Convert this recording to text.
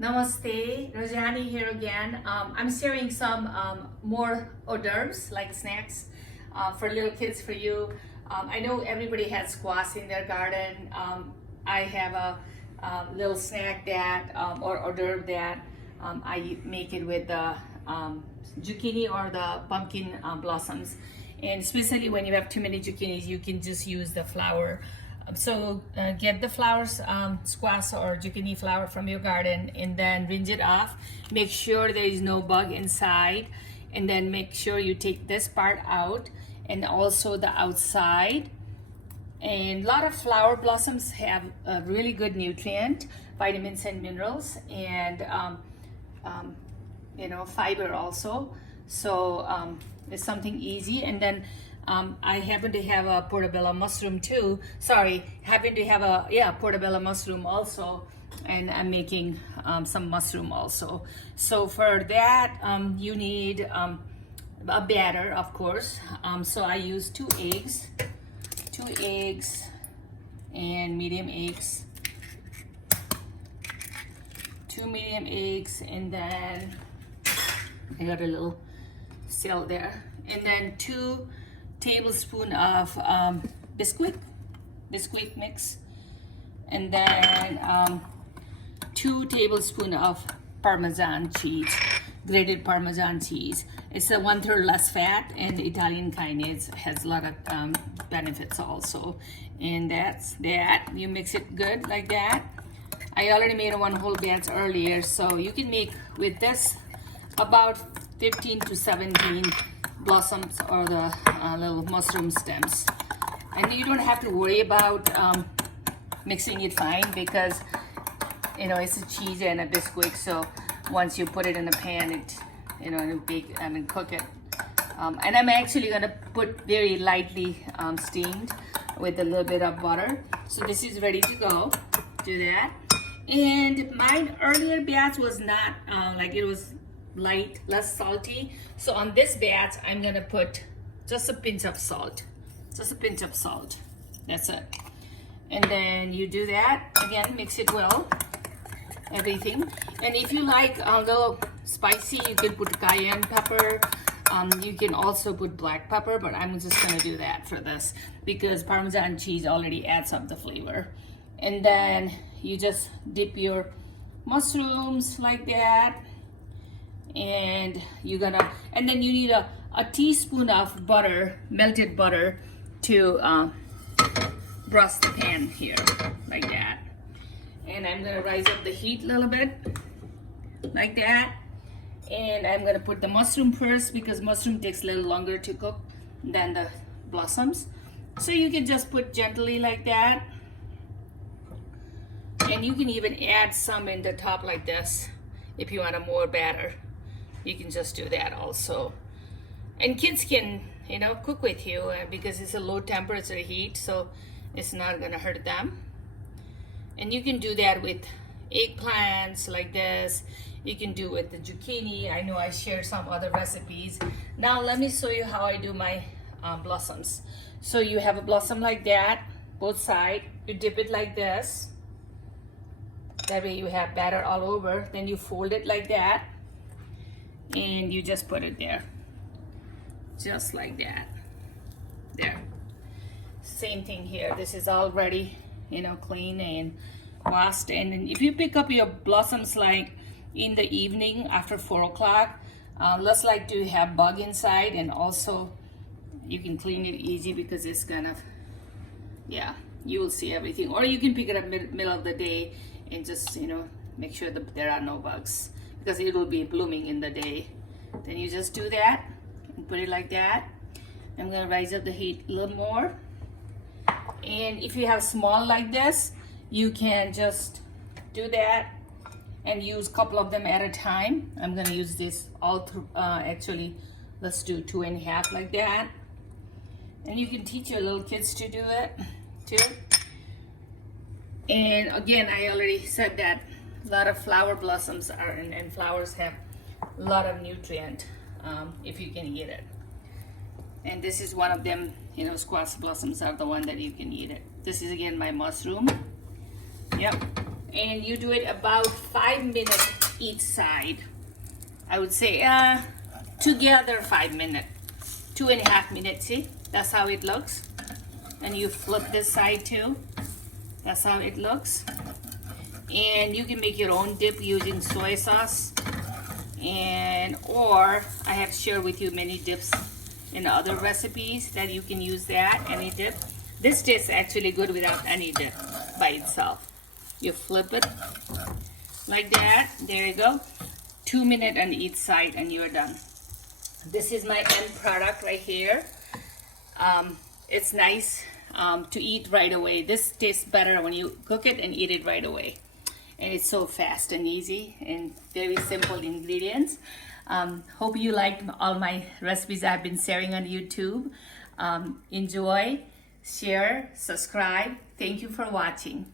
Namaste, Rajani here again. I'm sharing some more hors d'oeuvres like snacks for little kids for you. I know everybody has squash in their garden. I have a little snack that or hors d'oeuvre that I make it with the zucchini or the pumpkin blossoms. And especially when you have too many zucchinis, you can just use the flour. So get the flowers, squash or zucchini flower from your garden, and then rinse it off. Make sure there is no bug inside, and then make sure you take this part out and also the outside. And a lot of flower blossoms have a really good nutrient, vitamins and minerals, and fiber also. So it's something easy. And then I happen to have a portobello mushroom too. Portobello mushroom also, and I'm making some mushroom also. So for that, you need a batter, of course. So I use two eggs and medium eggs, two medium eggs, and then I got a little cell there, and then 2 tablespoons of biscuit mix, and then 2 tablespoons of Parmesan cheese, grated Parmesan cheese. It's a 1/3 less fat, and the Italian kind has a lot of benefits also. And that's that. You mix it good like that. I already made one whole batch earlier, so you can make with this about 15 to 17 blossoms or the little mushroom stems. And you don't have to worry about mixing it fine, because it's a cheese and a biscuit. So once you put it in a pan, it'll bake and cook it. And I'm actually gonna put very lightly steamed with a little bit of butter. So this is ready to go. Do that. And mine earlier batch was not it was light, less salty. So on this batch, I'm gonna put just a pinch of salt. That's it. And then you do that again, mix it well, everything. And if you like a little spicy, you can put cayenne pepper. You can also put black pepper, but I'm just gonna do that for this because Parmesan cheese already adds up the flavor. And then you just dip your mushrooms like that, and then you need a teaspoon of butter, melted butter, to brush the pan here like that. And I'm gonna rise up the heat a little bit like that, and I'm gonna put the mushroom first because mushroom takes a little longer to cook than the blossoms. So you can just put gently like that, and you can even add some in the top like this if you want a more batter. You can just do that also. And kids can, cook with you because it's a low temperature heat, so it's not gonna hurt them. And you can do that with eggplants like this. You can do with the zucchini. I know I shared some other recipes. Now let me show you how I do my blossoms. So you have a blossom like that, both sides. You dip it like this. That way you have batter all over. Then you fold it like that, and you just put it there, just like that. There. Same thing here. This is already, clean and washed. And then if you pick up your blossoms like in the evening after 4 o'clock, less like to have bug inside, and also you can clean it easy because it's you will see everything. Or you can pick it up middle of the day and just make sure that there are no bugs, because it will be blooming in the day. Then you just do that and put it like that. I'm gonna rise up the heat a little more. And if you have small like this, you can just do that and use a couple of them at a time. I'm gonna use this all through, actually, let's do 2.5 like that. And you can teach your little kids to do it too. And again, I already said that a lot of flower blossoms and flowers have a lot of nutrient if you can eat it. And this is one of them. Squash blossoms are the one that you can eat it. This is again my mushroom. Yep. and you do it about 5 minutes each side. I would say together 5 minutes, 2.5 minutes. See, that's how it looks. And you flip this side too. That's how it looks. And you can make your own dip using soy sauce, and or I have shared with you many dips in other recipes that you can use that, any dip. This tastes actually good without any dip by itself. You flip it like that. There you go. 2 minutes on each side and you're done. This is my end product right here. It's nice to eat right away. This tastes better when you cook it and eat it right away. And it's so fast and easy and very simple ingredients. Hope you liked all my recipes I've been sharing on YouTube. Enjoy, share, subscribe. Thank you for watching.